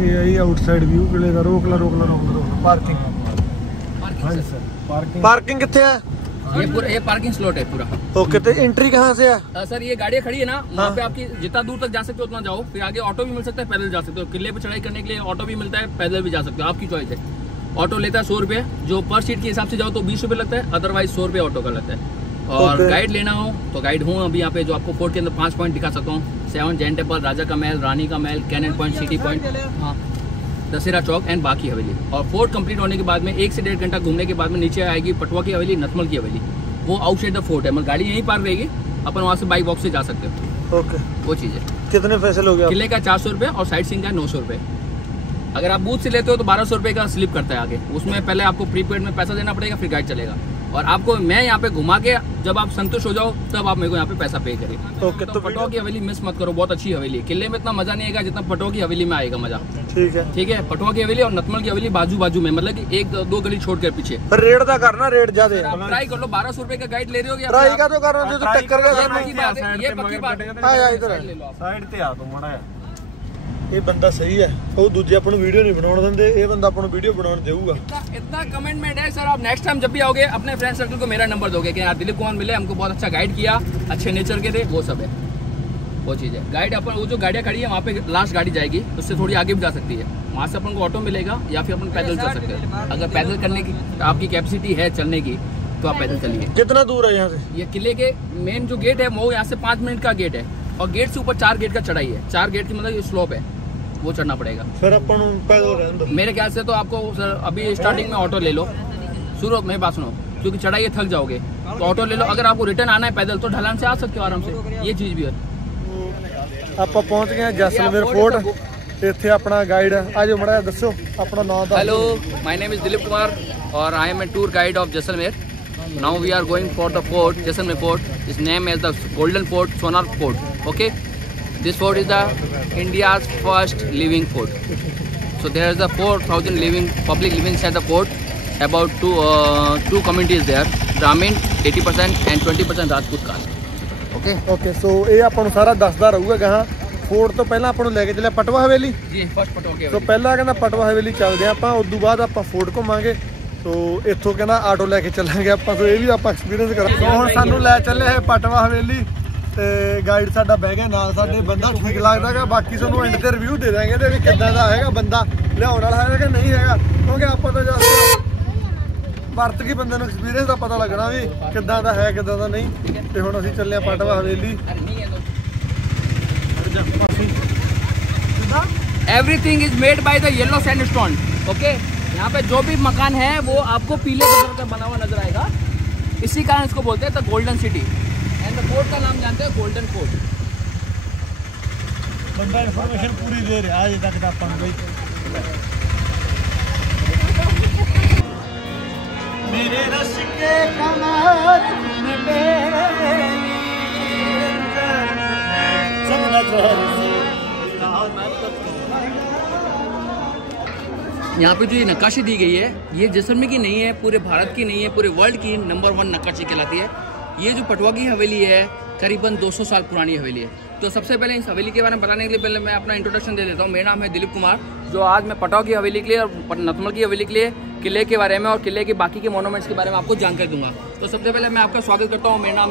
ये आई outside view किले का। रोक ला पार्किंग। हाँ जी सर, पार्किंग कितने है? ये पार्किंग स्लॉट है पूरा। ओके, तो एंट्री कहाँ से है? सर ये गाड़ियाँ खड़ी है ना, वहाँ पे आपकी जितना दूर तक जा सकते हो उतना जाओ। फिर आगे ऑटो भी मिल सकता है, पैदल जा सकते हो। किले पे चढ़ाई करने के लिए ऑटो भी मिलता है, पैदल भी जा सकते हो, आपकी चॉइस है। ऑटो लेता है 100 रुपये, जो पर सीट के हिसाब से जाओ तो 20 रुपये लगता है, अदरवाइज 100 रुपये ऑटो का लगता है। और गाइड लेना हो तो गाइड हूँ अभी यहाँ पे, जो आपको फोर्ट के अंदर 5 पॉइंट दिखा सकता हूँ। 7 जैन टेम्पल, राजा का महल, रानी का महल, कैनन पॉइंट, सिटी पॉइंट, हाँ, दशहरा चौक एंड बाकी हवेली। और फोर्ट कंप्लीट होने के बाद में 1 से 1.5 घंटा घूमने के बाद में नीचे आएगी पटवा की हवेली, नथमल की हवेली। वो आउटसाइड द फोर्ट है, मतलब गाड़ी यहीं पार रहेगी, अपन वहाँ से बाइक वॉक से जा सकते हो। ओके, वो चीज़ है। कितने पैसे लोगे? किले का 400 रुपये और साइड सीइंग का 900 रुपये। अगर आप बूथ से लेते हो तो 1200 रुपये का स्लिप करता है आगे। उसमें पहले आपको प्रीपेड में पैसा देना पड़ेगा, फिर गाइड चलेगा। और आपको मैं यहाँ पे घुमा के जब आप संतुष्ट हो जाओ तब आप मेरे को यहाँ पे पैसा पे करिए। ओके, तो पटवा की हवेली मिस मत करो, बहुत अच्छी हवेली है। किले में इतना मजा नहीं आएगा जितना पटवा की हवेली में आएगा मजा। ठीक है, ठीक है। पटवा की हवेली और नथमल की हवेली बाजू बाजू में, मतलब कि 1-2 गली छोड़ कर पीछे। रेट का करना, रेट ज्यादा ट्राई कर लो। 1200 रुपये का गाइड ले रहे हो, ट्राई का तो करना, जो टक्कर का ये पक्की बात है। साइड ते आ तू मड़ा। ये बंदा सही है, वो दूजे अपन वीडियो नहीं बनाने देंगे, ये बंदा अपन वीडियो बनाने देगा। इतना कमेंटमेंट है सर। आप नेक्स्ट टाइम जब भी आओगे अपने फ्रेंड सर्कल को मेरा नंबर दोगे कि यार दिलीप कुमार मिले, हमको बहुत अच्छा गाइड किया, अच्छे नेचर के थे, वो सब है, वो चीज़ है। गाइड अपन, वो जो गाड़ियाँ खड़ी है वहाँ पे लास्ट गाड़ी जाएगी, उससे थोड़ी आगे भी जा सकती है। वहाँ से अपन को ऑटो मिलेगा या फिर अपन पैदल चल सकते हैं। अगर पैदल करने की आपकी कैपेसिटी है चलने की तो आप पैदल चलिए। कितना दूर है यहाँ से? ये किले के मेन जो गेट है वो यहाँ से 5 मिनट का गेट है, और गेट से ऊपर 4 गेट का चढ़ाई है। 4 गेट की मतलब ये स्लोप है, वो चढ़ना पड़ेगा। फिर अपन पैदल मेरे ख्याल से तो आपको सर अभी स्टार्टिंग में ऑटो ले लो, शुरू में बात सुनो, क्योंकि चढ़ाई थक जाओगे तो ऑटो ले लो। अगर आपको रिटर्न आना है पैदल तो ढलान से आ सकते हो आराम से, ये चीज़ भी है। आप पहुंच गए जैसलमेर फोर्ट, इत्थे अपना गाइड आज मड़ा दसो अपना नाम। Hello, my name is Dilip Kumar और I am a tour guide of Jaisalmer. Now we are going for the fort, Jaisalmer fort. Its name is the golden fort, Sonar fort. Okay, this fort is the India's first living fort. So there is a 4,000 living public living inside the fort. About two communities there, Brahmin 80% and 20% Rajput caste. Okay. Okay. So ये अपन सारा दसदा रहूगा कहाँ fort तो पहला अपन लेके चले पटवा हवेली जी, first Patwa की तो पहला कहना पटवा हवेली चलते हैं ਆਪਾਂ, उस बाद आप फोर्ट घुमांगे तो इत्थों कहना आटो लेके चलांगे ਆਪਾਂ। तो ये भी आप एक्सपीरियंस करांगे। तो हुण सानू ले चले है पटवा हवेली ਤੇ ਗਾਈਡ ਸਾਡਾ ਬਹਿ ਗਿਆ ਨਾਲ ਸਾਡੇ। ਬੰਦਾ ਠੀਕ ਲੱਗਦਾਗਾ, ਬਾਕੀ ਤੁਹਾਨੂੰ ਐਂਡ ਤੇ ਰਿਵਿਊ ਦੇ ਦਾਂਗੇ ਇਹਦੇ ਵੀ ਕਿੱਦਾਂ ਦਾ ਹੈਗਾ, ਬੰਦਾ ਲਿਆਉਣ ਵਾਲਾ ਹੈਗਾ ਕਿ ਨਹੀਂ ਹੈਗਾ, ਕਿਉਂਕਿ ਆਪਾਂ ਤਾਂ ਜਸਟ ਵਰਤ ਕੇ ਬੰਦੇ ਨੂੰ ਐਕਸਪੀਰੀਅੰਸ ਦਾ ਪਤਾ ਲੱਗਣਾ ਵੀ ਕਿੱਦਾਂ ਦਾ ਹੈ ਕਿੱਦਾਂ ਦਾ ਨਹੀਂ। ਤੇ ਹੁਣ ਅਸੀਂ ਚੱਲੇ ਆ ਪਟਵਾ ਹਵੇਲੀ। Everything is made by the yellow sandstone. Okay, यहाँ पे जो भी मकान है वो आपको पीले पत्थर का बना हुआ नजर आएगा, इसी कारण इसको बोलते हैं the golden city. And the fort का नाम जानते हैं गोल्डन फोर्ट। बंदा इन्फॉर्मेशन पूरी दे रहा है आज तक अपन भाई। मेरे रश के कमर में यहाँ पे जो ये नक्काशी दी गई है ये जैसलमेर की नहीं है, पूरे भारत की नहीं है, पूरे वर्ल्ड की नंबर 1 नक्काशी कहलाती है। ये जो पटवा की हवेली है करीबन 200 साल पुरानी हवेली है। तो सबसे पहले इस हवेली के बारे में बताने के लिए पहले मैं अपना इंट्रोडक्शन दे देता हूँ। मेरा नाम है दिलीप कुमार, जो आज मैं पटवा की हवेली के लिए और नथमल की हवेली के लिए किले के बारे में और किले के बाकी के मोनूमेंट्स के बारे में आपको जानकारी दूंगा। तो सबसे पहले मैं आपका स्वागत करता हूँ। मेरा नाम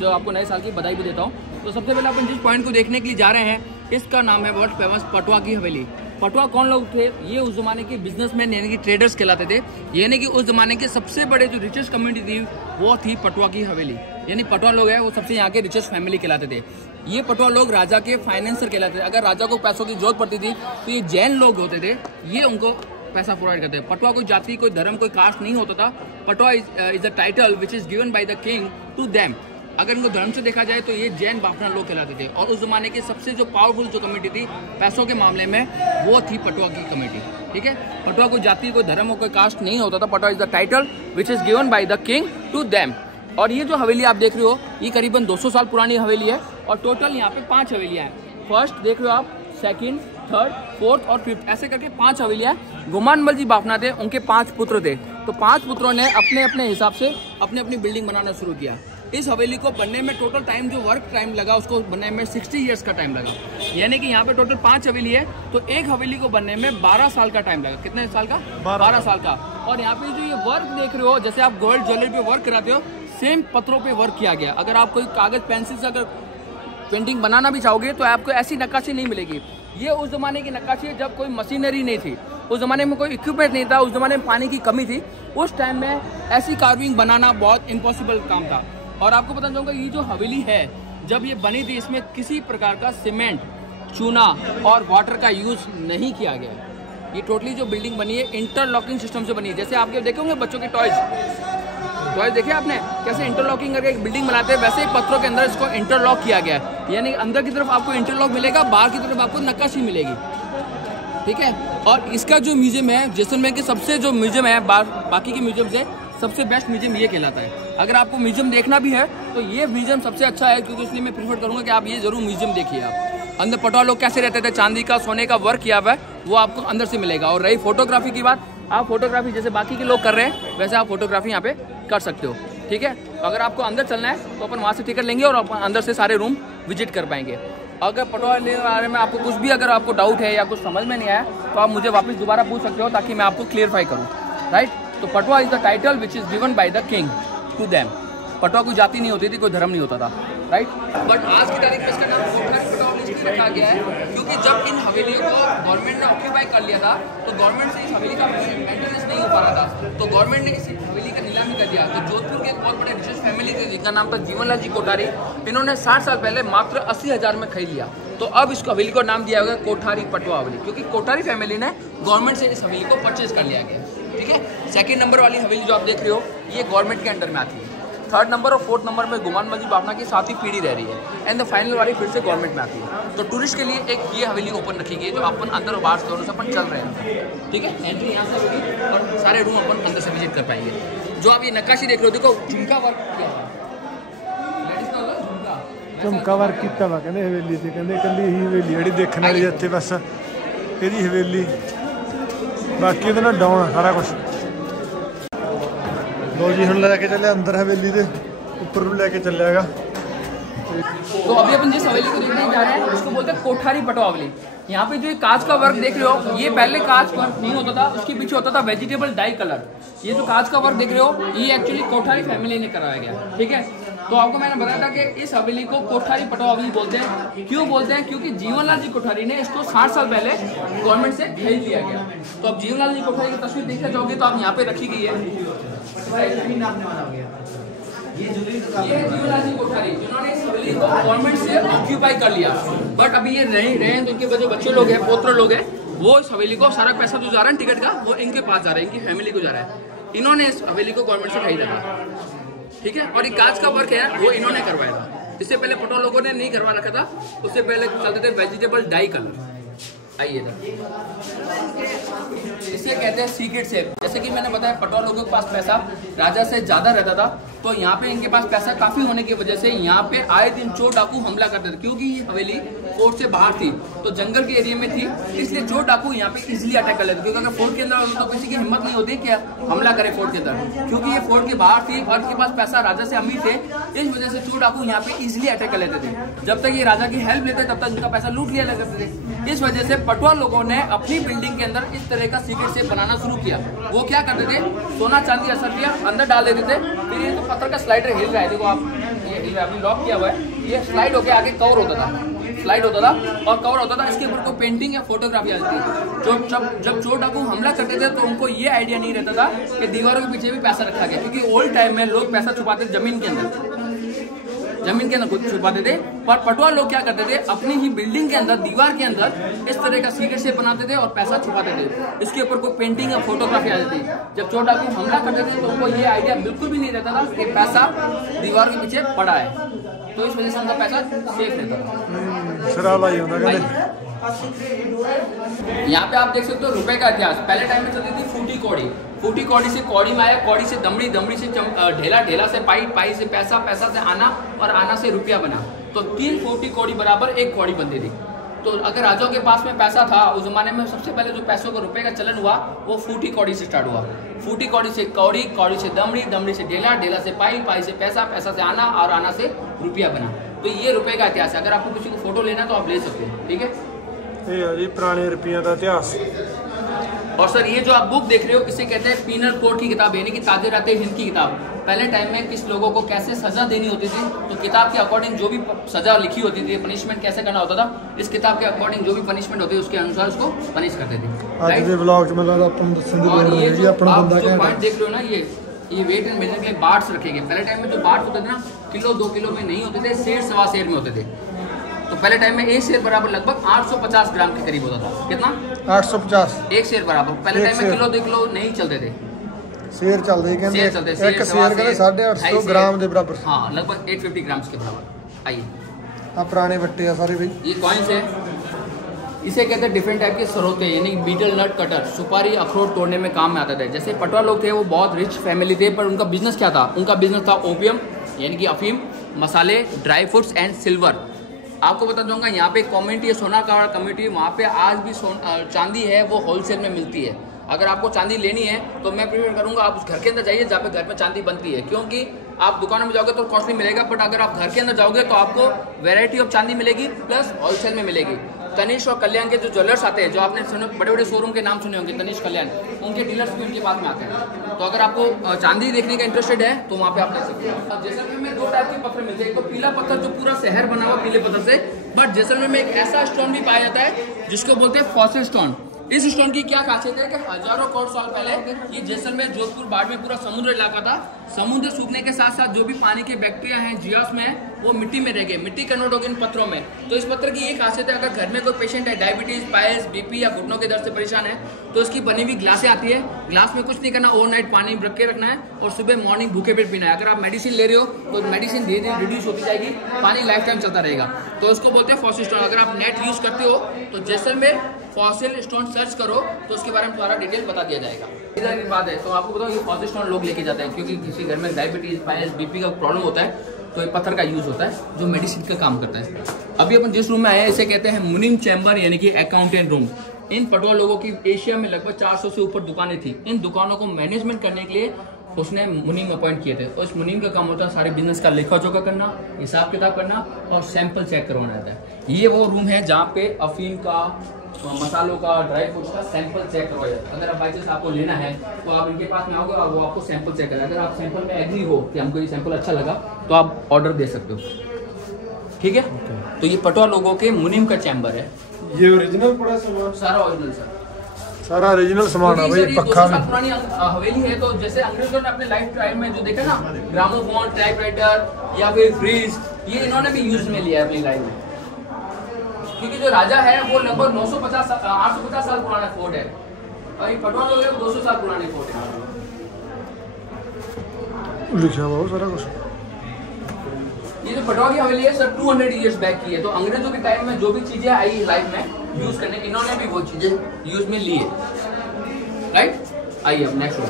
जो आपको नए साल की बधाई भी देता हूँ। तो सबसे पहले अपन जिस पॉइंट को देखने के लिए जा रहे हैं इसका नाम है वर्ल्ड फेमस पटवा की हवेली। पटवा कौन लोग थे? ये उस जमाने के बिजनेसमैन यानी कि ट्रेडर्स कहलाते थे। यानी कि उस जमाने के सबसे बड़े जो रिचेस्ट कम्युनिटी थी वो थी पटवा की हवेली। यानी पटवा लोग है वो सबसे यहाँ के रिचेस्ट फैमिली कहलाते थे। ये पटवा लोग राजा के फाइनेंसर कहलाते थे। अगर राजा को पैसों की जरूरत पड़ती थी तो ये जैन लोग होते थे, ये उनको पैसा प्रोवाइड करते थे। पटवा कोई जाति, कोई धर्म, कोई कास्ट नहीं होता था। Patwa is a title which is given by the king to them. अगर इनको धर्म से देखा जाए तो ये जैन बाफना लोग कहलाते थे। और उस जमाने की सबसे जो पावरफुल जो कम्युनिटी थी पैसों के मामले में वो थी पटवा की कम्युनिटी। ठीक है, पटवा कोई जाति, कोई धर्म, कोई कास्ट नहीं होता था। Patwa is the title which is given by the king to them. और ये जो हवेली आप देख रहे हो ये करीबन 200 साल पुरानी हवेली है। और टोटल यहाँ पे 5 हवेलियाँ हैं। फर्स्ट देख रहे हो आप, सेकंड, थर्ड, फोर्थ और फिफ्थ, ऐसे करके 5 हवेलियाँ। गुमानमल जी बाफना थे, उनके 5 पुत्र थे। तो 5 पुत्रों ने अपने अपने हिसाब से अपनी अपनी बिल्डिंग बनाना शुरू किया। इस हवेली को बनने में टोटल टाइम जो वर्क टाइम लगा उसको बनने में 60 ईयर्स का टाइम लगा। यानी कि यहाँ पे टोटल 5 हवेली है, तो एक हवेली को बनने में 12 साल का टाइम लगा। कितने साल का? 12 साल का। और यहाँ पे जो ये वर्क देख रहे हो, जैसे आप गोल्ड ज्वेलरी पे वर्क कराते हो, सेम पत्थरों पे वर्क किया गया। अगर आप कोई कागज पेंसिल से अगर पेंटिंग बनाना भी चाहोगे तो आपको ऐसी नक्काशी नहीं मिलेगी। ये उस जमाने की नक्काशी है जब कोई मशीनरी नहीं थी, उस जमाने में कोई इक्विपमेंट नहीं था, उस जमाने में पानी की कमी थी। उस टाइम में ऐसी कार्विंग बनाना बहुत इम्पॉसिबल काम था। और आपको पता चलूँगा ये जो हवेली है जब ये बनी थी इसमें किसी प्रकार का सीमेंट, चूना और वाटर का यूज़ नहीं किया गया। ये टोटली जो बिल्डिंग बनी है इंटरलॉकिंग सिस्टम से बनी है। जैसे आपके देखे होंगे बच्चों के टॉयज देखे आपने कैसे इंटरलॉकिंग करके एक बिल्डिंग बनाते हैं, वैसे ही पत्थरों के अंदर इसको इंटरलॉक किया गया है। यानी अंदर की तरफ आपको इंटरलॉक मिलेगा, बाहर की तरफ आपको नक्काशी मिलेगी। ठीक है। और इसका जो म्यूजियम है जैसलमेर के सबसे जो म्यूजियम है बाकी के म्यूजियम से सबसे बेस्ट म्यूजियम ये कहलाता है। अगर आपको म्यूजियम देखना भी है तो ये म्यूजियम सबसे अच्छा है, क्योंकि इसलिए मैं प्रीफर करूंगा कि आप ये जरूर म्यूजियम देखिए। आप अंदर पटवा लोग कैसे रहते थे, चांदी का सोने का वर्क किया हुआ है, वो आपको अंदर से मिलेगा। और रही फोटोग्राफी की बात, आप फोटोग्राफी जैसे बाकी के लोग कर रहे हैं वैसे आप फोटोग्राफी यहाँ पे कर सकते हो। ठीक है। अगर आपको अंदर चलना है तो अपन वहाँ से टिकट लेंगे और अपन अंदर से सारे रूम विजिट कर पाएंगे। अगर पटवा के बारे में आपको कुछ भी अगर आपको डाउट है या कुछ समझ में नहीं आया तो आप मुझे वापस दोबारा पूछ सकते हो ताकि मैं आपको क्लियरफाई करूँ। राइट। तो Patwa is the title which is given by the king to them. Patwa कोई जाति नहीं होती थी, कोई धर्म नहीं होता था। राइट। बट आज की तारीख में इसका नाम कोठारी पटवा इसलिए रखा गया है क्योंकि जब इन हवेलियों को गवर्नमेंट ने ऑक्यूपाई कर लिया था तो गवर्नमेंट से इस हवेली का मेंटेनेंस नहीं हो पा रहा था, तो गवर्नमेंट ने इस हवेली का नीलामी कर दिया। तो जोधपुर के एक बहुत बड़े रिच फैमिली थे जिनका नाम था जीवनलाल जी कोठारी। इन्होंने 60 साल पहले मात्र 80,000 में खरीद लिया। तो अब इस हवेली को नाम दिया गया कोठारी पटवा हवेली, क्योंकि कोठारी फैमिली ने गवर्नमेंट से इस हवेली को परचेज कर लिया गया। ठीक है। सेकंड नंबर वाली हवेली जो आप देख रहे हो ये गवर्नमेंट के अंडर में आती है। थर्ड नंबर और फोर्थ नंबर में गुमान मस्जिद बापना की 7वीं पीढ़ी रह रही है। एंड द फाइनल वाली फिर से गवर्नमेंट में आती है। तो टूरिस्ट के लिए एक ये हवेली ओपन रखी गई है जो अपन अंदर और बाहर दोनों से अपन चल रहे हैं। ठीक है। एंट्री यहाँ से होगी और सारे रूम अपन अंदर से विजिट कर पाएंगे। जो आप ये नक्काशी देख रहे हो देखो झुमका वर्क किया है। झुमका वर्क किया वा कहते हवेली से, कहते कली ही हवेली जी देखने वाली इतने बस यही हवेली, बाकी तो डाउन सारा कुछ। लो जी हम लेके चले अंदर हवेली के ऊपर भी लेके चलेगा। तो अभी अपन जिस हवेली को देखने जा रहे हैं उसको बोलते हैं कोठारी पटवा हवेली। यहाँ पे जो कांच का वर्क देख रहे हो ये पहले कांच वर्क नहीं होता था, उसके पीछे होता था वेजिटेबल डाई कलर। ये जो कांच का वर्क देख रहे हो ये एक्चुअली कोठारी फैमिली ने कराया गया। ठीक है। तो आपको मैंने बताया था कि इस हवेली को कोठारी पटवा हवेली बोलते हैं। क्यों बोलते हैं? क्योंकि जीवनलाल जी कोठारी ने इसको 60 साल पहले गवर्नमेंट से खरीद लिया गया। तो अब जीवनलाल जी कोठारी की तस्वीर देखना चाहोगे तो आप यहाँ पे रखी गई है। ये जीवनलाल जी कोठारी जिन्होंने इस हवेली को गवर्नमेंट से ऑक्यूपाई कर लिया। बट अभी ये नहीं रहे हैं तो इनके जो बच्चे लोग हैं, पौत्र लोग हैं, वो इस हवेली को सारा पैसा जो जा रहा है टिकट का वो इनके पास जा रहा है, इनकी फैमिली को जा रहा है। इन्होंने इस हवेली को गवर्नमेंट से खरीदा था। ठीक है। और ये कांच का वर्क है वो इन्होंने करवाया था। इससे पहले पटवा लोगों ने नहीं करवा रखा था, उससे पहले चलते थे वेजिटेबल डाई कलर। आइए इसे कहते हैं सीक्रेट सेफ। जैसे कि मैंने बताया पटवा लोगों के पास पैसा राजा से ज्यादा रहता था, तो यहाँ पे इनके पास पैसा काफी होने की वजह से यहाँ पे आए दिन चोर डाकू हमला करते थे। क्योंकि ये हवेली फोर्ट से बाहर थी तो जंगल के एरिया में थी, इसलिए चोर डाकू यहाँ पे इजिली अटैक कर लेते। क्योंकि अगर फोर्ट के अंदर होता तो किसी की हिम्मत नहीं होती कि हमला करे फोर्ट के अंदर, क्योंकि ये फोर्ट के बाहर थी और इनके पास पैसा राजा से अमीर थे, इस वजह से चोर डाकू यहाँ पे इजिली अटैक कर लेते थे। जब तक ये राजा की हेल्प लेते तब तक इनका पैसा लूट लिया करते थे। इस वजह से पटवा लोगों ने अपनी बिल्डिंग के अंदर इस तरह का सीक्रेट सेफ बनाना शुरू किया। वो क्या करते थे, सोना चांदी असर किया अंदर डाल देते थे, फिर ये तो पत्थर का स्लाइडर हिल रहा है, देखो आप ये हिल रहा है, अभी लॉक किया हुआ है, ये स्लाइड होकर आगे कवर होता था, स्लाइड होता था और कवर होता था। इसके ऊपर कोई पेंटिंग या फोटोग्राफी आ जाती थी। जब चोर डाकू हमला करते थे तो उनको ये आइडिया नहीं रहता था कि दीवारों के पीछे भी पैसा रखा गया, क्योंकि ओल्ड टाइम में लोग पैसा छुपाते जमीन के अंदर खुद छुपाते थे। पर पटवा लोग क्या करते थे, अपनी ही बिल्डिंग के अंदर दीवार के अंदर इस तरह का सीक्रेट सेफ बनाते थे और पैसा छुपाते थे। इसके ऊपर कोई पेंटिंग या फोटोग्राफी आ जाती। जब चोर डाकू हमला करते थे तो उनको ये आइडिया बिल्कुल भी नहीं रहता था कि पैसा दीवार के पीछे पड़ा है, तो इस वजह से उनका पैसा सेफ रहता था। यहाँ पे आप देख सकते हो रुपए का इतिहास। पहले टाइम में चलती थी फूटी कौड़ी, फूटी कौड़ी से कौड़ी में आया, कौड़ी से दमड़ी, दमड़ी से ढेला, ढेला से पाई, पाई से पैसा, पैसा से आना और आना से रुपया बना। तो 3 फूटी कौड़ी बराबर 1 कौड़ी बनती थी। तो अगर राजाओं के पास में पैसा था उस जमाने में, सबसे पहले जो पैसों का रुपए का चलन हुआ वो फूटी कौड़ी से स्टार्ट हुआ। फूटी कौड़ी से कौड़ी, कौड़ी से दमड़ी, दमड़ी से डेला, डेला से पाई, पाई से पैसा, पैसा से आना और आना से रुपया बना। तो ये रुपए का इतिहास है। अगर आपको किसी को फोटो लेना तो आप ले सकते हो, ठीक है। ये जी पुराने रुपये का इतिहास। और सर ये जो आप बुक देख रहे हो इसे कहते हैं पीनल कोड की किताब, यानी कि ताज़े-राते हिंद की किताब। पहले टाइम में किस लोगों को कैसे सजा देनी होती थी, तो किताब के अकॉर्डिंग जो भी सजा लिखी होती थी, पनिशमेंट कैसे करना होता था, इस किताब के अकॉर्डिंग जो भी पनिशमेंट होती है उसके अनुसार उसको पनिश करते थे। आज के व्लॉग में मतलब अपन और ये जो आप जो पॉइंट देख रहे हो ना, ये वेट एंड मेजर के लिए बार्ट्स रखे गए। पहले टाइम में जो बार्ट होते थे ना, किलो 2 किलो में नहीं होते थे, सेर सवा सेर में होते थे। तो पहले टाइम में एक शेर बराबर लगभग 850 ग्राम के करीब होता था। कितना? 850 एक शेर बराबर। पहले टाइम में किलो 2 किलो नहीं चलते थे, शेर चलते शेर चलते, एक शेर का 850 ग्राम के बराबर। हाँ, लगभग 850 ग्राम के बराबर। आइए, हाँ पुराने बट्टे हैं सारे भाई। ये कॉइन्स है, इसे कहते हैं डिफरेंट टाइप के सरोते, यानी बीटल नट कटर, सुपारी अखरोट तोड़ने में काम में आता था। जैसे पटवा लोग थे वो बहुत रिच फैमिली थे, पर उनका बिजनेस क्या था? उनका बिजनेस था ओपियम यानी कि अफीम, मसाले, ड्राई फ्रूट्स एंड सिल्वर। आपको बता दूंगा यहाँ पे कम्युनिटी है, सोना का कम्युनिटी, वहाँ पे आज भी चांदी है वो होलसेल में मिलती है। अगर आपको चांदी लेनी है तो मैं प्रेफर करूँगा आप उस घर के अंदर जाइए जहाँ पे घर में चांदी बनती है, क्योंकि आप दुकानों में जाओगे तो कॉस्टली मिलेगा, बट अगर आप घर के अंदर जाओगे तो आपको वैरायटी ऑफ चांदी मिलेगी प्लस होलसेल में मिलेगी। तनिष्क और कल्याण के जो ज्वेलर्स आते हैं, जो आपने सुने बड़े बड़े शोरूम के नाम सुने होंगे, तनिष्क, कल्याण, उनके डीलर्स भी उनके पास में आते हैं। तो अगर आपको चांदी देखने का इंटरेस्टेड है तो वहाँ पे आप ले सकते हैं। जैसलमेर में 2 टाइप के पत्थर मिलते हैं, एक तो पीला पत्थर जो पूरा शहर बना हुआ पीले पत्थर से, बट जैसलमेर में एक ऐसा स्टोन भी पाया जाता है जिसको बोलते हैं फॉसिल स्टोन। इस स्टोन की क्या खासियत है कि हजारों करोड़ साल पहले ये जैसलमेर, जोधपुर, बाड़मेर पूरा समुद्र इलाका था। समुद्र सूखने के साथ साथ जो भी पानी के बैक्टीरिया हैं, जियोस में, वो मिट्टी में रह गए, मिट्टी कन्वर्ट हो गई इन पत्थरों में। तो इस पत्थर की ये खासियत है, अगर घर में कोई पेशेंट है, डायबिटीज, पायल्स, बीपी या घुटनों के दर्द से परेशान है, तो इसकी बनी हुई ग्लासें आती है। ग्लास में कुछ नहीं करना, ओवरनाइट पानी रख के रखना है और सुबह मॉर्निंग भूखे पेट पीना है। अगर आप मेडिसिन ले रहे हो तो मेडिसिन धीरे धीरे रिड्यूस होती जाएगी, पानी लाइफ टाइम चलता रहेगा। तो इसको बोलते हैं फॉसिल स्टोन। अगर आप नेट यूज करते हो तो जैसलमेर फॉसिल स्टोन सर्च करो तो उसके बारे में सारा डिटेल बता दिया जाएगा। इधर की बात है तो आपको बताओ, ये फॉसिल स्टोन लोग लेके जाते हैं क्योंकि किसी घर में डायबिटीज, पायल्स, बीपी का प्रॉब्लम होता है, तो ये पत्थर का यूज होता है जो मेडिसिन का काम करता है। अभी अपन जिस रूम में आए हैं इसे कहते हैं मुनीम चैम्बर, यानी कि अकाउंटेंट रूम। इन पटवा लोगों की एशिया में लगभग 400 से ऊपर दुकानें थी। इन दुकानों को मैनेजमेंट करने के लिए उसने मुनीम अपॉइंट किए थे। और इस मुनीम का काम होता है सारे बिजनेस का लेखा जोखा करना, हिसाब किताब करना और सैंपल चेक करवाना रहता है। ये वो रूम है जहाँ पे अफीम का, मसालों का, ड्राई फ्रूट्स का सैंपल चेक करवाया जाता है। अगर आप बाई चांस आपको लेना है तो आप इनके पास में आओगे और वो आपको सैंपल चेक करें। अगर आप सैंपल में एग्री हो कि हमको ये सैंपल अच्छा लगा तो आप ऑर्डर दे सकते हो, ठीक है। तो ये पटवा लोगों के मुनीम का चैम्बर है। ये ओरिजिनल पड़ा सामान, सारा ओरिजिनल सर, सारा ओरिजिनल सामान है भाई, पक्का में। पुरानी हवेली है, तो जैसे अंग्रेजों ने अपने लाइफ टाइम में जो देखा ना, ग्रामोफोन, टाइपराइटर या फिर फ्रीज, ये इन्होंने भी यूज में लिया है अपनी लाइफ में। क्योंकि जो राजा है वो लगभग 850 साल पुराना फोर्ट है और ये पटवा लोग 200 साल पुराने फोर्ट है। लिखा हुआ सारा कुछ। ये जो पटवा की हवेली है सर 200 ईयर्स बैक की है। तो अंग्रेजों के टाइम में जो भी चीजें आई लाइफ में यूज करने, इन्होंने भी वो चीजें यूज में ली है, राइट। आइए अब नेक्स्ट रूम।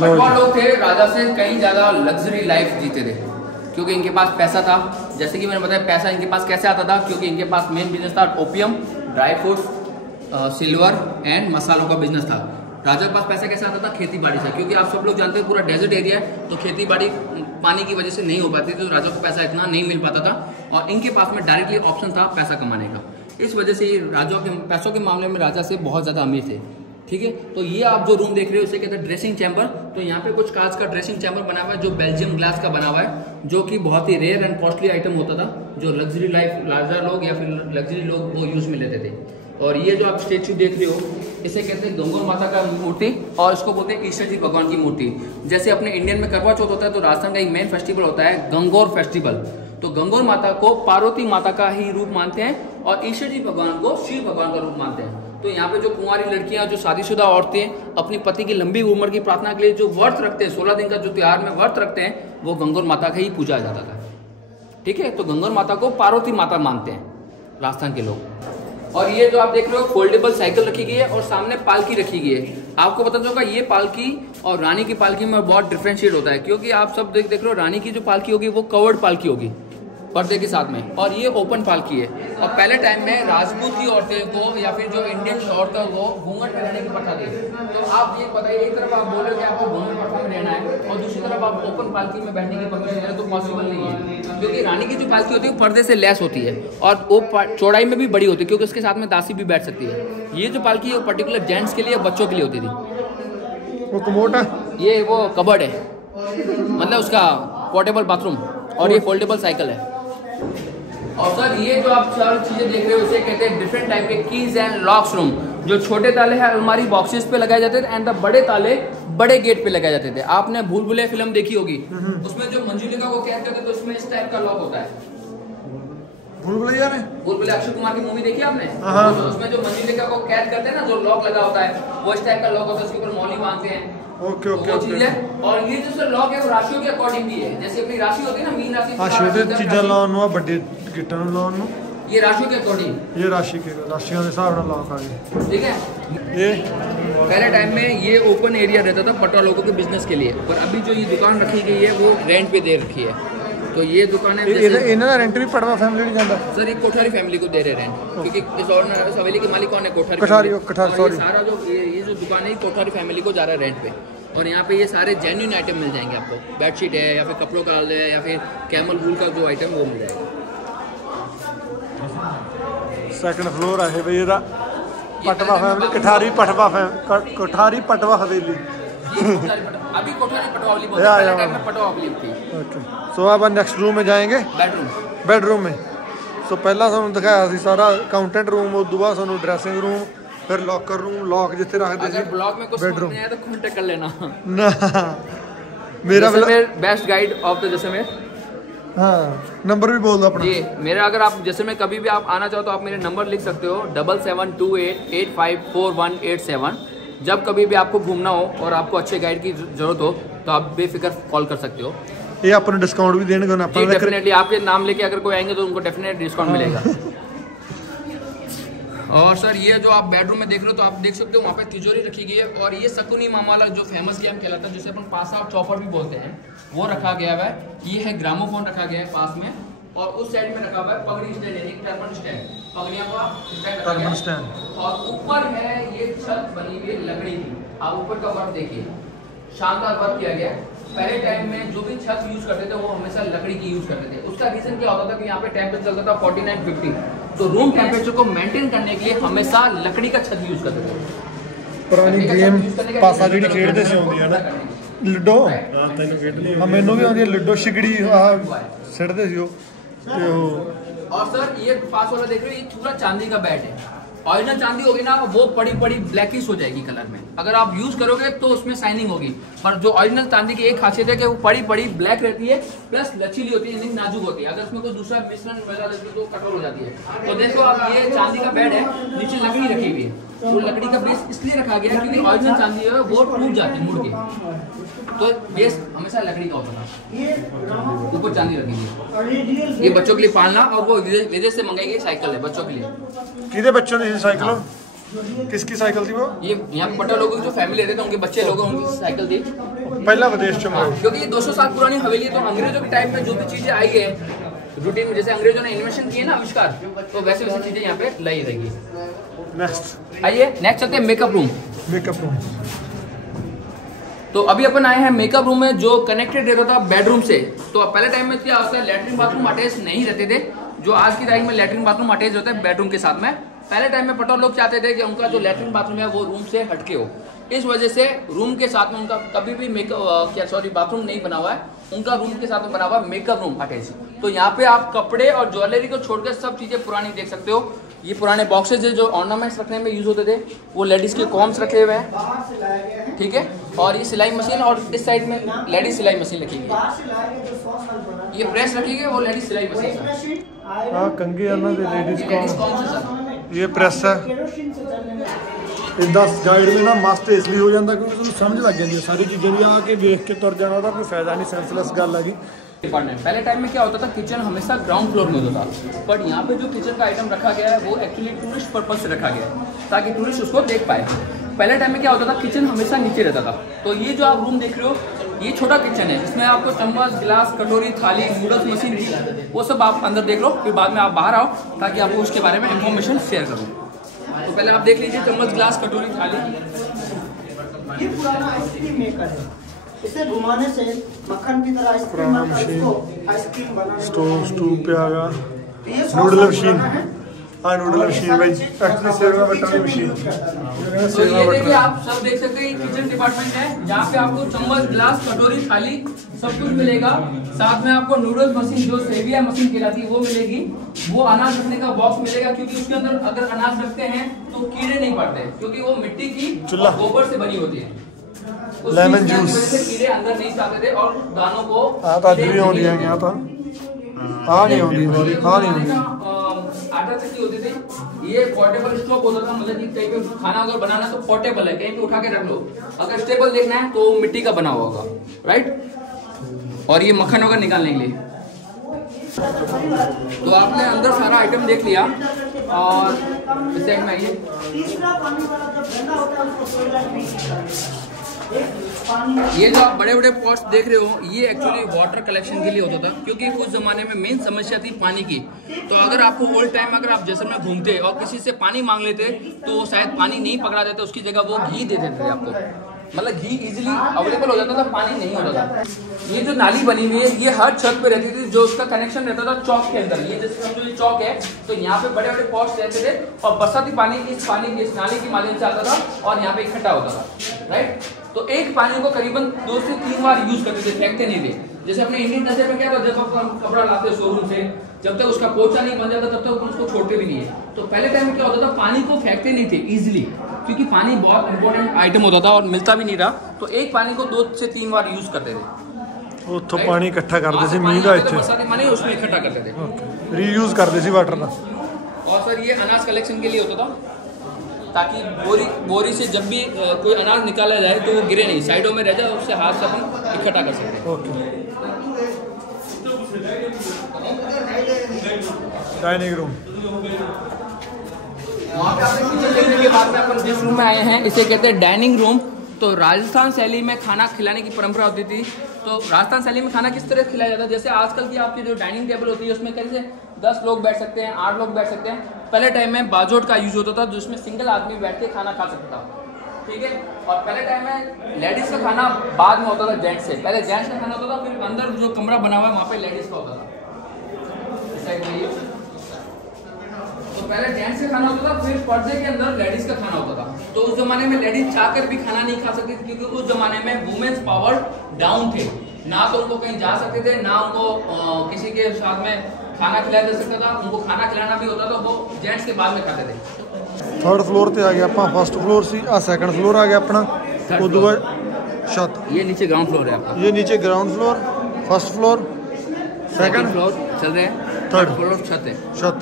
पटवा लोग थे राजा से कहीं ज्यादा लग्जरी लाइफ जीते थे क्योंकि इनके पास पैसा था। जैसे कि मैंने बताया पैसा इनके पास कैसे आता था, क्योंकि इनके पास मेन बिजनेस था opium, dry fruits, silver and मसालों का बिजनेस था। राजा के पास पैसा कैसे आता था? खेती बाड़ी से, क्योंकि आप सब लोग जानते हैं पूरा डेजर्ट एरिया है तो खेती बाड़ी पानी की वजह से नहीं हो पाती थी, तो राजा को पैसा इतना नहीं मिल पाता था और इनके पास में डायरेक्टली ऑप्शन था पैसा कमाने का। इस वजह से राजा के पैसों के मामले में राजा से बहुत ज़्यादा अमीर थे, ठीक है। तो ये आप जो रूम देख रहे हो इसे कहते हैं ड्रेसिंग चैम्बर। तो यहाँ पे कुछ कांच का ड्रेसिंग चैम्बर बना हुआ है जो बेल्जियम ग्लास का बना हुआ है, जो कि बहुत ही रेयर एंड कॉस्टली आइटम होता था, जो लग्जरी लाइफ राजा लोग या फिर लग्जरी लोग वो यूज में लेते थे। और ये जो आप स्टेच्यू देख रहे हो इसे कहते हैं गंगोर माता का मूर्ति और इसको बोलते हैं ईश्वर जी भगवान की मूर्ति। जैसे अपने इंडियन में करवा चौथ होता है तो राजस्थान का एक मेन फेस्टिवल होता है गंगोर फेस्टिवल। तो गंगोर माता को पार्वती माता का ही रूप मानते हैं और ईश्वर जी भगवान को शिव भगवान का रूप मानते हैं। तो यहाँ पे जो कुंवारी लड़कियां, जो शादीशुदा औरतें अपनी पति की लंबी उम्र की प्रार्थना के लिए जो व्रत रखते हैं, 16 दिन का जो त्योहार में व्रत रखते हैं, वो गंगोर माता का ही पूजा जाता था, ठीक है। तो गंगोर माता को पार्वती माता मानते हैं, राजस्थान के लोग। और ये जो आप देख रहे हो फोल्डेबल साइकिल रखी गई है और सामने पालकी रखी गई है। आपको पता चलेगा ये पालकी और रानी की पालकी में बहुत डिफरेंशिएट होता है, क्योंकि आप सब देख रहे हो रानी की जो पालकी होगी वो कवर्ड पालकी होगी पर्दे के साथ में, और ये ओपन पालकी है। और पहले टाइम में राजपूत की औरतें को या फिर जो इंडियन औरतों को घूंघट में रहने की प्रथा थी। तो आप ये बताइए, एक तरफ आप बोल रहे हो कि आपको घूंघट प्रथा में रहना है और दूसरी तरफ आप ओपन पालकी में बैठने की परमिशन है, तो पॉसिबल नहीं है, क्योंकि रानी की जो पालकी होती है वो पर्दे से लेस होती है और वो चौड़ाई में भी बड़ी होती है, क्योंकि उसके साथ में दासी भी बैठ सकती है। ये जो पालकी है वो पर्टिकुलर जेंट्स के लिए, बच्चों के लिए होती थी। वो कमोड है, ये वो कबर्ड है, मतलब उसका पोर्टेबल बाथरूम, और ये फोल्डेबल साइकिल है। और सर ये जो आप सारी चीजें देख रहे हो इसे कहते हैं डिफरेंट टाइप के कीज एंड लॉक्स रूम। जो छोटे ताले हैं अलमारी बॉक्सेस पे लगाए जाते थे एंड द बड़े ताले बड़े गेट पे लगाए जाते थे। आपने भूल भुलैया फिल्म देखी होगी, उसमें जो मंजुलिका को कैद करते थे उसमें इस टाइप का लॉक होता है। भूल भुलैया में, भूल भुलैया अक्षय कुमार की मूवी देखी आपने? तो उसमें जो मंजुलिका को कैद करते हैं ना, जो लॉक लगा होता है वो इस टाइप का लॉक होता है, उसके ऊपर मौली बांधते हैं। ओके ओके वो चीज है। और ये जो सर लॉक है वो राशियों के अकॉर्डिंग भी है, जैसे अपनी राशि होती है ना, मीन राशि। हां, छोटे चीज़ां लाउन नु बड़े गिट्टां नु लाउन नु ये राशियों के अकॉर्डिंग, ये राशियों के हिसाब ਨਾਲ लॉक आ गए। ठीक है। ये पहले टाइम में ये ओपन एरिया रहता था पटवा लोगों के बिजनेस के लिए, पर अभी जो ये दुकान रखी गई है वो रेंट पे दे रखी है। तो ये दुकानें इन्हां दा रेंट भी पटवा फैमिली नहीं जाता सर, ये कोठारी फैमिली को दे रहे रेंट, क्योंकि इस और हवेली के मालिक कौन है? कोठारी सॉरी, सारा जो ये जो दुकान है कोठारी फैमिली को जा रहा है रेंट पे। और यहाँ पे ये सारे जेन्युइन आइटम मिल जाएंगे आपको, बेडशीट है या फिर कपड़ों का है या फिर कैमल वूल का जो आइटम वो मिल जाएगा। सेकंड फ्लोर है भई ਇਹਦਾ पटवा फैमिली कोठारी पटवा हवेली। अभी कोठारी पटवा हवेली बोलते हैं, पहले टाइम में पटवा हवेली थी। ओके, सो अब नेक्स्ट रूम में जाएंगे, बेडरूम में। सो पहला ਸਾਨੂੰ ਦਿਖਾਇਆ ਸੀ ਸਾਰਾ काउंटेंट रूम, ਉਸ ਤੋਂ ਬਾਅਦ ਸਾਨੂੰ ड्रेसिंग रूम, फिर लॉकर रूम, लॉक जिथे रखते थे। अगर ब्लॉग में कुछ समझ नहीं आया तो कांटेक्ट कर लेना ना। मेरा best guide of the Jaisalmer. हाँ, नंबर भी बोल दो अपना। जी, मेरा अगर आप जैसलमेर कभी भी आप आना चाहो तो आप मेरे नंबर लिख सकते हो 7728854187। जब कभी भी आपको घूमना हो और आपको अच्छे गाइड की जरूरत हो तो आप बेफिक्र कॉल कर सकते हो। ये अपने डिस्काउंट भी देंगे ना? डेफिनेटली, आप ये नाम लेके अगर कोई आएंगे तो उनको डेफिनेटली डिस्काउंट मिलेगा। और सर ये जो आप बेडरूम में देख रहे हो तो आप देख सकते हो वहाँ पे तिजोरी रखी गई है, और ये शकुनी मामा वाला जो फेमस गेम कहलाता है, जिसे अपन पास आउट चॉपर भी बोलते हैं, वो रखा गया हुआ है। ये है ग्रामोफोन रखा गया है पास में, और उस साइड में रखा हुआ है पगड़ी स्टैंड, यानी टर्बन स्टैंड, पगड़ियाँ का स्टैंड। और ऊपर है ये छत बनी हुई लकड़ी की, आप ऊपर का वर्क देखिए, शानदार वर्क किया गया। पहले टाइम में जो भी छत यूज करते थे वो हमेशा लकड़ी की यूज करते थे। उसका रीजन क्या होता था कि यहाँ पे टेम्परेचर चलता था 49-50, तो रूम टेम्परेचर को मेंटेन करने के लिए हमेशा लकड़ी का छत यूज करते थे। पुरानी गेम पासा जी खेलते से आउंदी है ना, लूडो। हां, मैनू भी आउंदी है लूडो, शिकड़ी सिटदे सी और सर ये पास वाला देख रहे हो, ये पूरा चांदी का बैट है। ऑरिजिनल चांदी होगी ना वो बड़ी बड़ी ब्लैकिश हो जाएगी कलर में, अगर आप यूज करोगे तो उसमें शाइनिंग होगी। पर जो ऑरिजिनल चांदी की एक खासियत है कि वो बड़ी बड़ी ब्लैक रहती है, प्लस लचीली होती है, यानी नाजुक होती है। अगर उसमें कोई दूसरा मिश्रण मिला देते तो कठोर हो जाती है। तो देखो आप, ये चांदी का बेड है, नीचे लकड़ी रखी हुई है। वो लकड़ी का बेस इसलिए रखा गया है क्योंकि ऑरिजिनल चांदी है वो टूट जाती है मुड़ के, तो बेस हमेशा लकड़ी का होता था, ऊपर चांदी रखी है। ये बच्चों के लिए पालना, और वो विदेश से मंगाई गई साइकिल है बच्चों के लिए। किधे बच्चों ने साइकिल? किसकी साइकिल थी वो? ये यहाँ पे पटा लोगों की जो फैमिली रहते थे उनके बच्चे लोग, उनकी साइकिल थी। पहला विदेश से क्योंकि ये 200 साल पुरानी हवेली है, तो अंग्रेजों के टाइम में जो भी चीजें आई है रूटीन में, जैसे अंग्रेजों ने इन्वेंशन किए ना, आविष्कार, तो वैसे वैसे चीजें यहाँ पे लाई रहेगी। नेक्स्ट आइए, नेक्स्ट चलते हैं मेकअप रूम। तो अभी अपन आए हैं मेकअप रूम में, जो कनेक्टेड रहता था बेडरूम से। तो पहले टाइम में क्या होता है, लैट्रिन बाथरूम अटैच नहीं रहते थे, जो आज की तारीख में लैट्रिन बाथरूम अटैच होता है बेडरूम के साथ में। पहले टाइम में पटवा लोग चाहते थे कि उनका जो लैट्रिन बाथरूम है वो रूम से हटके हो, इस वजह से रूम के साथ में उनका कभी भी बाथरूम नहीं बना हुआ है, उनका रूम के साथ में बना हुआ मेकअप रूम अटैच। तो यहाँ पे आप कपड़े और ज्वेलरी को छोड़कर सब चीजें पुरानी देख सकते हो। ये पुराने बॉक्सेज है जो ऑर्नामेंट्स रखने में यूज होते थे, वो लेडीज के कॉम्स रखे हुए हैं, ठीक है। और ये सिलाई मशीन, और इस साइड में लेडीज सिलाई मशीन रखी गई, ये प्रेस रखी गई, वो लेडीज सिलाई मशीन। कंघी लेडीज कॉम्स, ये प्रेस है। इदा गाइड में ना मस्त इसलिए हो जाता क्योंकि तुम्हें समझ लग जाती है सारी चीज़ें भी, आके देख के तुर जाना कोई फायदा नहीं, सेंसलैस गल है। डिपार्टमेंट। पहले टाइम में क्या होता था, किचन हमेशा ग्राउंड फ्लोर में होता था, बट यहाँ पे जो किचन का आइटम रखा गया है वो एक्चुअली टूरिस्ट पर्पज से रखा गया है ताकि टूरिस्ट उसको देख पाए। पहले टाइम में क्या होता था, किचन हमेशा नीचे रहता था। तो ये जो आप रूम देख रहे हो, ये छोटा किचन है, इसमें आपको चम्मच, गिलास, कटोरी, थाली, नूडल्स मशीन, वो सब आप अंदर देख लो, फिर बाद में आप बाहर आओ ताकि आपको उसके बारे में इंफॉर्मेशन शेयर करूँ। तो पहले आप देख लीजिए चम्मच, गिलास, कटोरी, थाली। ये पुराना आइसक्रीम मेकर है, इसे घुमाने से मक्खन की तरह आइसक्रीम बनता है, इसको आइसक्रीम बनाने स्टोव पे आ गया। नूडल मशीन, हाँ नूडल मशीन भाई, एक्चुअली सेवा बटन मशीन। तो ये देखिए आप सब देख सकते हैं, किचन डिपार्टमेंट है जहाँ पे आपको चम्मच, गिलास, कटोरी, थाली सब कुछ मिलेगा। साथ में आपको नूडल्स मशीन जो सेविया मशीन कहलाती है वो मिलेगी। वो अनाज रखने का बॉक्स मिलेगा, क्योंकि उसके अंदर अगर अनाज रखते हैं तो कीड़े नहीं पड़ते, क्योंकि वो मिट्टी की गोबर से बनी होती है। लेमन जूस से कीड़े अंदर नहीं जाते थे और दानों को आता नहीं होती है क्या था, हाँ नहीं होती, हाँ नहीं होती। आटा चक्की होती थी। ये पोर्टेबल स्टोव होता था, मतलब कि कहीं पे खाना अगर बनाना तो पोर्टेबल है, कहीं पे उठा के रख लो। अगर स्टेबल देखना है तो मिट्टी का बना हुआ होगा, राइट। और ये मक्खन वगैरह निकालने के लिए। तो आपने अंदर सारा आइटम देख लिया और इस साइड में आइए। ये जो आप बड़े बड़े पॉट्स देख रहे हो, ये एक्चुअली वाटर कलेक्शन के लिए होता था, क्योंकि उस जमाने में मेन समस्या थी पानी की। तो अगर आपको ओल्ड टाइम अगर आप जैसलमेर में घूमते और किसी से पानी मांग लेते तो वो शायद पानी नहीं पकड़ा देते, उसकी जगह वो घी दे देते थे आपको। मतलब घी इजीली अवेलेबल हो जाता था, पानी नहीं होता था। ये जो नाली बनी हुई है ये हर छत पे रहती थी, जो उसका कनेक्शन रहता था चौक के अंदर। ये जैसे समझो ये चौक है, तो यहाँ पे बड़े बड़े पॉट्स रहते थे और बरसाती पानी इस नाली की माध्यम से आता था और यहाँ पे इकट्ठा होता था, राइट। तो एक पानी को करीबन 2 से 3 बार यूज करते थे, फेंकते नहीं थे। जैसे अपने इंडियन कल्चर में क्या था, जब आप कपड़ा लाते शोरूम से, जब तक उसका पोछा नहीं बन जाता तब तक उसको छोड़ते भी नहीं है। तो पहले टाइम में क्या होता था, पानी को फेंकते नहीं थे इजीली, क्योंकि पानी बहुत इंपॉर्टेंट आइटम होता था और मिलता भी नहीं रहा। तो एक पानी को 2 से 3 बार यूज करते थे। उत्थों पानी इकट्ठा करते थे, मींह का इत्थे बरसाती पानी उसमें इकट्ठा करते थे, रीयूज करते थे वाटर का। और सर ये अनाज कलेक्शन के लिए होता था, ताकि बोरी से जब भी कोई अनाज निकाला जाए तो वो गिरे नहीं, साइडों में रह जाए, उससे हाथ से अपन इकट्ठा कर सकते हैं। ओके। डाइनिंग रूम, वहाँ पे आपने किचन देखने के बाद में अपन जिस रूम में आए हैं इसे कहते हैं डाइनिंग रूम। तो राजस्थान शैली में खाना खिलाने की परंपरा होती थी। तो राजस्थान शैली में खाना किस तरह खिलाया जाता है, जैसे आजकल की आपकी जो डाइनिंग टेबल होती है उसमें कैसे 10 लोग बैठ सकते हैं, 8 लोग बैठ सकते हैं। पहले टाइम में बाजोट का यूज होता था, जिसमें सिंगल आदमी बैठ के खाना खा सकता था, ठीक है। और पहले टाइम में लेडीज का खाना बाद में होता था जेंट्स से, पहले जेंट्स का खाना होता था, फिर अंदर जो कमरा बना हुआ है वहाँ पे लेडीज का होता था। तो पहले जेंट्स का खाना होता था, फिर पर्दे के अंदर लेडीज का खाना होता था। तो उस जमाने में लेडीज चाहकर भी खाना नहीं खा सकती थी, क्योंकि उस जमाने में वुमेन्स पावर डाउन थे, ना तो उनको कहीं जा सकते थे, ना उनको किसी के साथ में खाना खिलाया जा सकता था। उनको खाना खिलाना भी होता था, वो जेंट्स के बाद में खाते थे। 3rd फ्लोर पे आ गया अपना, फर्स्ट फ्लोर सी 2nd फ्लोर आ गया अपना, उदू बाद छत। ये नीचे ग्राउंड फ्लोर है आपका, ये नीचे ground floor, first floor, 2nd floor चल रहे हैं, 3rd फ्लोर छत है। छत।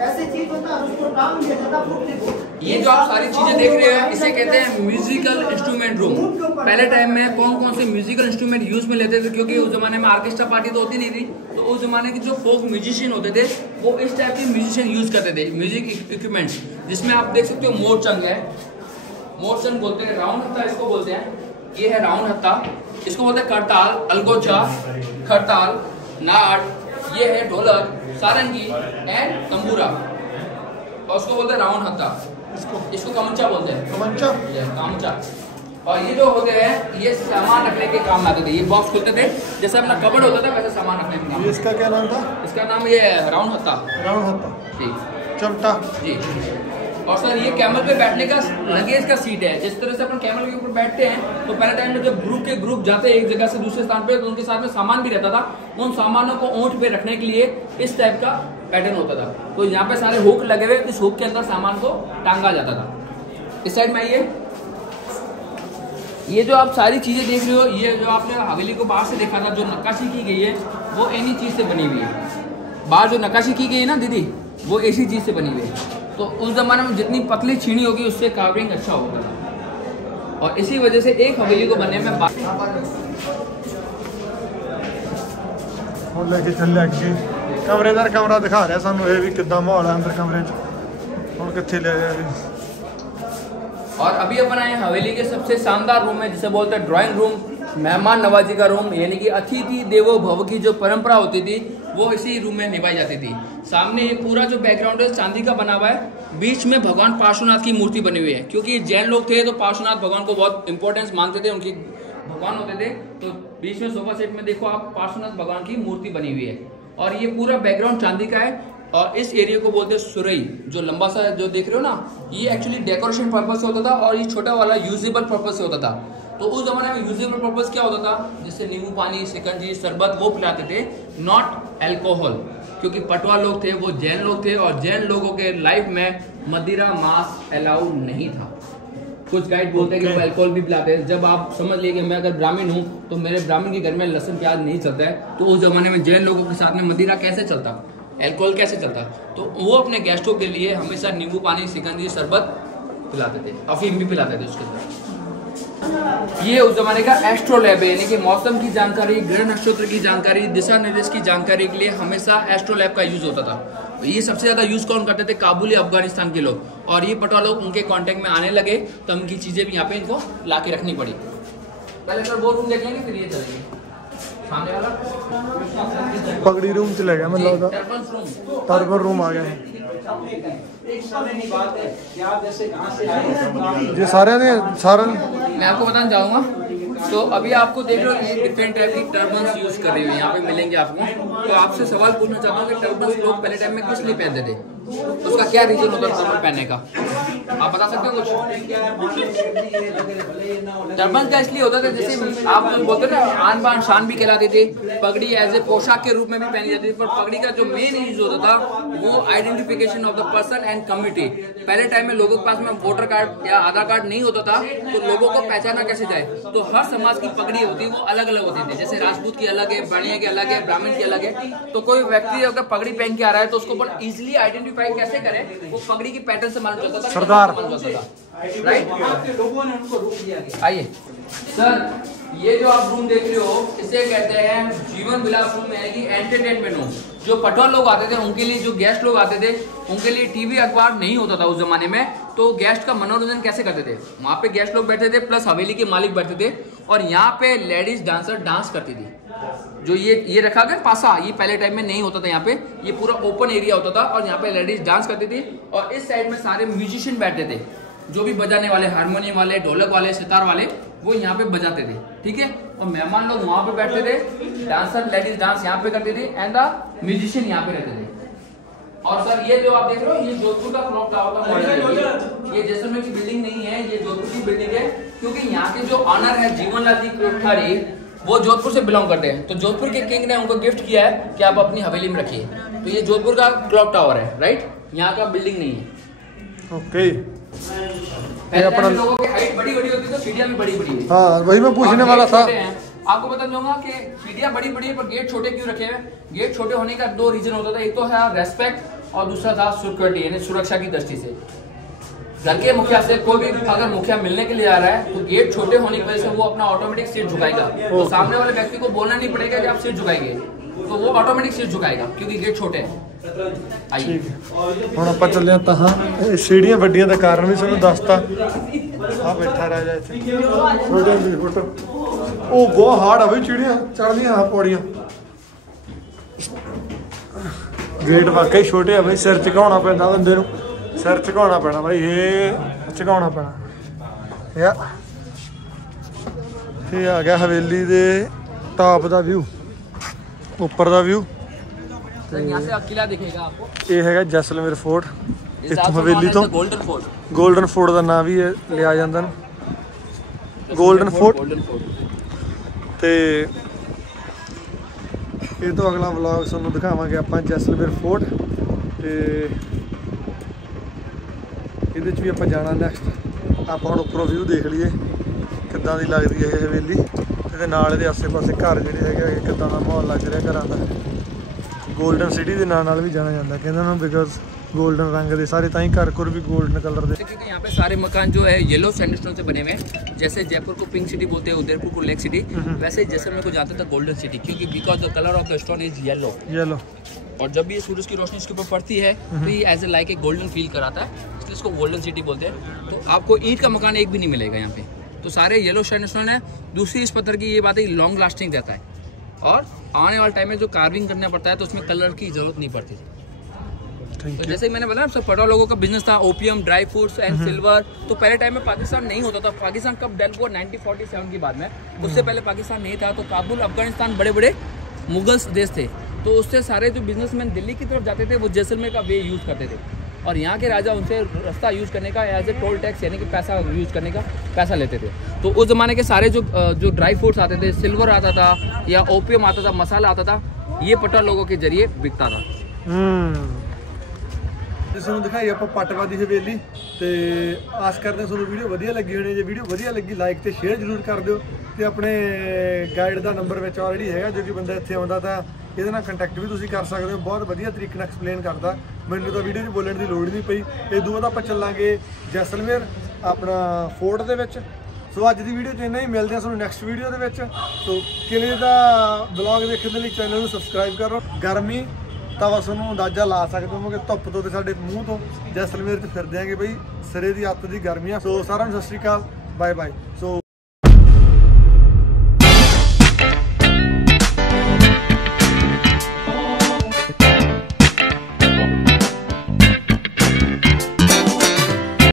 ऐसे चीज होता है उसको काम दिया जाता है। ये जो आप सारी चीजें देख रहे हैं इसे कहते हैं म्यूजिकल इंस्ट्रूमेंट रूम। पहले टाइम में कौन कौन से म्यूजिकल इंस्ट्रूमेंट यूज में लेते थे, क्योंकि उस जमाने में ऑर्केस्ट्रा पार्टी तो होती नहीं थी। तो उस जमाने के जो फोक म्यूजिशियन होते थे वो इस टाइप के म्यूजिशियन यूज करते थे म्यूजिक इक्विपमेंट्स, जिसमें आप देख सकते हो मोरचंग है, मोरचंग बोलते हैं, राउंड हत्ता इसको बोलते हैं, ये है राउंड हत्ता, इसको बोलते हैं करताल, अलगोचा, खरताल, नाट, ये है ढोलक, सारंगी एंड तंबूरा, और उसको बोलते हैं राउंड हत्ता, इसको कमंचा बोलते हैं, कमंचा। और ये जो होते हैं ये सामान रखने के काम आते थे, ये बॉक्स खुलते थे, जैसे अपना कबर्ड होता था वैसे सामान रखने के काम। इसका क्या नाम था? इसका नाम ये राउंड हत्ता, राउंड हत्ता जी, चमटा जी। और सर ये कैमल पे बैठने का लगेज का सीट है, जिस तरह से अपन कैमल के ऊपर बैठते हैं। तो पहले टाइम में जब ग्रुप जाते हैं एक जगह से दूसरे स्थान पे, तो उनके साथ में सामान भी रहता था, उन सामानों को ऊंट पे रखने के लिए इस टाइप का पैटर्न होता था। तो यहाँ पे सारे हुक लगे हुए, इस हुक के अंदर सामान को टांगा जाता था। इस साइड में आइए, ये जो आप सारी चीजें देख रहे हो, ये जो आपने हवेली को बाहर से देखा था, जो नक्काशी की गई है वो इन्हीं चीज से बनी हुई है। बाहर जो नक्काशी की गई है ना दीदी, वो इसी चीज से बनी हुई है। तो उस जमाने में जितनी पतली छीनी होगी उससे कार्विंग अच्छा होता था, और इसी वजह से एक हवेली को बनने में ਹੁਣ ਲੈ ਕੇ ਚੱਲੇ ਅੱਗੇ ਕਮਰੇਦਾਰ ਕਮਰਾ ਦਿਖਾ ਰਿਹਾ ਸਾਨੂੰ ਇਹ भी कितना माहौल है अंदर कमरे च ਹੁਣ कित्थे ले जाए। और अभी अपन आए हवेली के सबसे शानदार रूम में, जिसे बोलते हैं ड्राइंग रूम, मेहमान नवाजी का रूम, यानी कि अतिथि देवो भव की जो परंपरा होती थी वो इसी रूम में निभाई जाती थी। सामने पूरा जो बैकग्राउंड है चांदी का बना हुआ है, बीच में भगवान पार्श्वनाथ की मूर्ति बनी हुई है, क्योंकि जैन लोग थे तो पार्श्वनाथ भगवान को बहुत इंपॉर्टेंस मानते थे, उनकी भगवान होते थे। तो बीच में सोफा सेट में देखो आप पार्श्वनाथ भगवान की मूर्ति बनी हुई है और ये पूरा बैकग्राउंड चांदी का है। और इस एरिया को बोलते हैं सुरई, जो लंबा सा जो देख रहे हो ना, ये एक्चुअली डेकोरेशन पर्पज से होता था और ये छोटा वाला यूजेबल पर्पज से होता था। तो उस जमाने में यूजेबल पर्पज क्या होता था, जैसे नींबू पानी, शिकंजी, शरबत वो पिलाते थे, नॉट एल्कोहल, क्योंकि पटवा लोग थे, वो जैन लोग थे और जैन लोगों के लाइफ में मदिरा मांस अलाउ नहीं था। कुछ गाइड बोलते हैं कि वो अल्कोहल भी पिलाते हैं। जब आप समझ लिए कि मैं अगर ब्राह्मण हूँ तो मेरे ब्राह्मण के घर में लहसुन प्याज नहीं चलता है, तो उस जमाने में जैन लोगों के साथ में मदिरा कैसे चलता, अल्कोहल कैसे चलता, तो वो अपने गेस्टों के लिए हमेशा नींबू पानी, शिकंजी, शरबत पिलाते थे, अफीम भी पिलाते थे उसके साथ। ये उस जमाने का एस्ट्रो लैब है, यानी कि मौसम की जानकारी, ग्रह नक्षत्र की जानकारी, दिशा निर्देश की जानकारी के लिए हमेशा एस्ट्रो लैब का यूज होता था। ये सबसे ज्यादा यूज कौन करते थे, काबुल, अफगानिस्तान के लोग, और ये पटवा लोग उनके कांटेक्ट में आने लगे तो उनकी चीजें भी यहाँ पे इनको ला के रखनी पड़ी। पहले सर वो रूम देख लेंगे फिर ये चलेंगे सामने वाला पगड़ी रूम चले गया, मतलब टर्बन रूम आ गया है। ये सारे मैं आपको बताना चाहूँगा, तो अभी आपको देख लो ये डिफरेंट टाइप की टर्बन्स यूज कर रही हुई यहाँ पे मिलेंगे आपको। तो आपसे सवाल पूछना चाहता हूँ कि टर्बन्स लोग पहले टाइम में किस लिए पहनते थे, उसका क्या रीजन होता था टर्बन पहनने का, आप बता सकते हो कुछ? टर्बन का इसलिए होता था, जैसे आप बोलते ना आन बान शान भी कहलाती थी, पगड़ी एज ए पोशाक के रूप में भी पहनी जाती थी, पर पगड़ी का जो मेन यूज होता था वो identification of the person and community. पहले टाइम में लोगों के पास में वोटर कार्ड या आधार कार्ड नहीं होता था, तो लोगों को पहचाना कैसे जाए, तो हर समाज की पगड़ी होती है वो अलग अलग होती थी, जैसे राजपूत की अलग है, बाणिया की अलग है, ब्राह्मण की अलग है। तो कोई व्यक्ति अगर पगड़ी पहन के आ रहा है तो उसको बहुत इजिली आइडेंटिफाई कैसे करे, वो पगड़ी की पैटर्न से मालूम चलता था, सरदार मालूम चलता था, राइट। लोगों ने उनको रोक दिया। आइए सर, ये जो आप रूम देख रहे हो इसे कहते हैं जीवन विलास रूम, यानी कि एंटरटेनमेंट रूम। जो पटवा लोग आते थे उनके लिए, जो गेस्ट लोग आते थे उनके लिए टीवी अखबार नहीं होता था उस जमाने में, तो गेस्ट का मनोरंजन कैसे करते थे, वहाँ पे गेस्ट लोग बैठे थे प्लस हवेली के मालिक बैठे थे, और यहाँ पे लेडीज डांसर डांस करती थी। जो ये रखा गया पासा, ये पहले टाइम में नहीं होता था, यहाँ पे ये पूरा ओपन एरिया होता था और यहाँ पे लेडीज डांस करती थी, और इस साइड में सारे म्यूजिशियन बैठते थे, जो भी बजाने वाले, हारमोनियम वाले, ढोलक वाले, सितार वाले, वो यहाँ पे बजाते थे, ठीक है। और मेहमान लोग वहाँ पे बैठते थे, डांसर लेडीज डांस यहाँ पे करती थी एंड द म्यूजिशियन यहाँ पे रहते थे। और सर ये जो आप देख रहे हो ये जोधपुर का क्लॉक टावर का मॉडल है, ये जैसलमेर की बिल्डिंग नहीं है, ये जोधपुर की बिल्डिंग है, क्योंकि यहाँ के जो ऑनर है जीवनलाल जी कोठारी, वो जोधपुर से बिलोंग करते हैं, तो जोधपुर के किंग ने उनको गिफ्ट किया है कि आप अपनी हवेली में रखिए। तो ये जोधपुर का क्लॉक टावर है, राइट, यहाँ का बिल्डिंग नहीं है। ओके, अपना लोगों की हाइट बड़ी बड़ी होती है तो सीढ़ियाँ भी बड़ी बड़ी है। हाँ, वही मैं पूछने वाला था। आपको बता दूंगा कि सीढ़ियाँ बड़ी बड़ी है पर गेट छोटे क्यों रखे हैं। गेट छोटे होने का दो रीजन होता था, एक तो है रेस्पेक्ट और दूसरा था सिक्योरिटी, यानी सुरक्षा की दृष्टि से। घर के मुखिया से कोई भी अगर मुखिया मिलने के लिए आ रहा है तो गेट छोटे होने की वजह से वो अपना ऑटोमेटिक सिर झुकाएगा, तो सामने वाले व्यक्ति को बोलना नहीं पड़ेगा कि आप सिर झुकाएंगे, तो वो ऑटोमेटिक सिर झुकाएगा क्योंकि गेट छोटे हैं। ਹੁਣ ਆਪਾਂ ਚੱਲੇ ਤਾਂ ਹਾਂ ਸੀੜੀਆਂ ਵੱਡੀਆਂ ਦਾ ਕਾਰਨ ਵੀ ਤੁਹਾਨੂੰ ਦੱਸਤਾ। ਆ ਬੈਠਾ ਰਾਜਾ ਇੱਥੇ ਛੋਟੇ ਦੀ ਫੋਟੋ, ਉਹ ਬਹੁਤ ਹਾਰਡ ਆ ਬਈ ਸੀੜੀਆਂ ਚੜ੍ਹਦੀਆਂ ਆ ਪੌੜੀਆਂ। ਗੇਟ ਵਾਕਈ ਛੋਟੇ ਆ ਬਈ, ਸਿਰ ਝੁਕਾਉਣਾ ਪੈਂਦਾ ਬੰਦੇ ਨੂੰ, ਸਿਰ ਝੁਕਾਉਣਾ ਪੈਣਾ ਬਈ, ਇਹ ਝੁਕਾਉਣਾ ਪੈਣਾ। ਇਹ ਆ ਗਿਆ ਹਵੇਲੀ ਦੇ ਟਾਪ ਦਾ ਵਿਊ, ਉੱਪਰ ਦਾ ਵਿਊ। यहाँ से किला दिखेगा आपको। ये है जैसलमेर फोर्ट, इत्थों हवेली तो गोल्डन फोर्ट का नाम भी लिया जाता है, गोल्डन फोर्ट। तो ये तो अगला व्लॉग तुहानूं दिखावांगे आपां जैसलमेर फोर्ट, तो ये भी आपां जाना नैक्सट। आपां हुण उपरों व्यू देख लीए किद्दां दी लगदी है हवेली, ते नाल इहदे आसे पासे घर जिहड़े हैगे किद्दां दा माहौल लग रहा घरां दा। गोल्डन सिटी के नाम भी जाना जाता कहते ना, बिकॉज गोल्डन रंग दे सारे, ताई घर कोर भी गोल्डन कलर दे। क्योंकि यहाँ पे सारे मकान जो है येलो सैंडस्टोन से बने हुए हैं। जैसे जयपुर को पिंक सिटी बोलते हैं, उदयपुर को लेक सिटी, वैसे जैसलमेर को जाते थे गोल्डन सिटी, क्योंकि because the colour of the stone is yellow. और जब भी ये सूरज की रोशनी इसके ऊपर पड़ती है तो ये as a like a golden feel कराता है, इसलिए इसको गोल्डन सिटी बोलते हैं। तो आपको ईंट का मकान एक भी नहीं मिलेगा यहाँ पे, तो सारे येलो सैंडस्टोन है। दूसरी इस पत्थर की ये बात है, लॉन्ग लास्टिंग रहता है और आने वाले टाइम में जो कार्विंग करना पड़ता है तो उसमें कलर की जरूरत नहीं पड़ती। तो जैसे ही मैंने बोला सब पटवा लोगों का बिजनेस था, opium, dry fruits and silver. तो पहले टाइम में पाकिस्तान नहीं होता था। पाकिस्तान कब डेवलप हुआ? 1947 की बाद में। उससे पहले पाकिस्तान नहीं था। तो काबुल, अफगानिस्तान बड़े बड़े मुगल्स देश थे, तो उससे सारे जो बिजनेसमैन दिल्ली की तरफ जाते थे वो जैसलमेर का वे यूज़ करते थे, और यहाँ के राजा उनसे रास्ता यूज़ करने का एज ए टोल टैक्स यानी कि पैसा यूज़ करने का पैसा लेते थे। तो उस ज़माने के सारे जो ड्राई फ्रूट्स आते थे, सिल्वर आता था या ओपियम आता था, मसाला आता था, ये पटवा लोगों के जरिए बिकता था। ਤੁਹਾਨੂੰ ਦਿਖਾਈ ਆਪਾਂ ਪਟਵਾ ਦੀ ਹਵੇਲੀ ਤੇ ਆਸ ਕਰਦੇ ਹਾਂ ਤੁਹਾਨੂੰ ਵੀਡੀਓ ਵਧੀਆ ਲੱਗੀ ਹੋਣੀ। ਜੇ ਵੀਡੀਓ ਵਧੀਆ ਲੱਗੀ ਲਾਈਕ ਤੇ ਸ਼ੇਅਰ ਜ਼ਰੂਰ ਕਰ ਦਿਓ ਤੇ ਆਪਣੇ ਗਾਈਡ ਦਾ ਨੰਬਰ ਵਿੱਚ ਆਲਰੇਡੀ ਹੈਗਾ, ਜੋ ਕਿ ਬੰਦਾ ਇੱਥੇ ਆਉਂਦਾ ਤਾਂ ਇਹਦੇ ਨਾਲ ਕੰਟੈਕਟ ਵੀ ਤੁਸੀਂ ਕਰ ਸਕਦੇ ਹੋ। ਬਹੁਤ ਵਧੀਆ ਤਰੀਕੇ ਨਾਲ ਐਕਸਪਲੇਨ ਕਰਦਾ, ਮੈਨੂੰ ਤਾਂ ਵੀਡੀਓ 'ਚ ਬੋਲਣ ਦੀ ਲੋੜ ਨਹੀਂ ਪਈ। ਇਹ ਤੋਂ ਬਾਅਦ ਆਪਾਂ ਚੱਲਾਂਗੇ ਜੈਸਲਮੇਰ ਆਪਣਾ ਫੋਰਟ ਦੇ ਵਿੱਚ। ਸੋ ਅੱਜ ਦੀ ਵੀਡੀਓ 'ਚ ਇੰਨਾ ਹੀ, ਮਿਲਦੇ ਹਾਂ ਤੁਹਾਨੂੰ ਨੈਕਸਟ ਵੀਡੀਓ ਦੇ ਵਿੱਚ। ਸੋ ਕਿਲੇ ਦਾ ਬਲੌਗ ਦੇਖਣ ਦੇ ਲਈ ਚੈਨਲ ਨੂੰ ਸਬਸਕ੍ਰਾਈਬ ਕਰੋ। ਗਰਮੀ ਤਾਂ ਬਸ ਉਹਨੂੰ ਅੰਦਾਜ਼ਾ ਲਾ ਸਕਦੇ ਹੋਵੋਗੇ, ਧੁੱਪ ਤੋਂ ਤੇ ਸਾਡੇ ਮੂੰਹ ਤੋਂ ਜੈਸਲਮੇਰ 'ਚ ਫਿਰਦੇ ਆਂਗੇ ਬਈ, ਸਿਰੇ ਦੀ ਅੱਤ ਦੀ ਗਰਮੀ ਆ। ਸੋ ਸਾਰਿਆਂ ਨੂੰ ਸਤਿ ਸ਼੍ਰੀ ਅਕਾਲ, ਬਾਏ ਬਾਏ। ਸੋ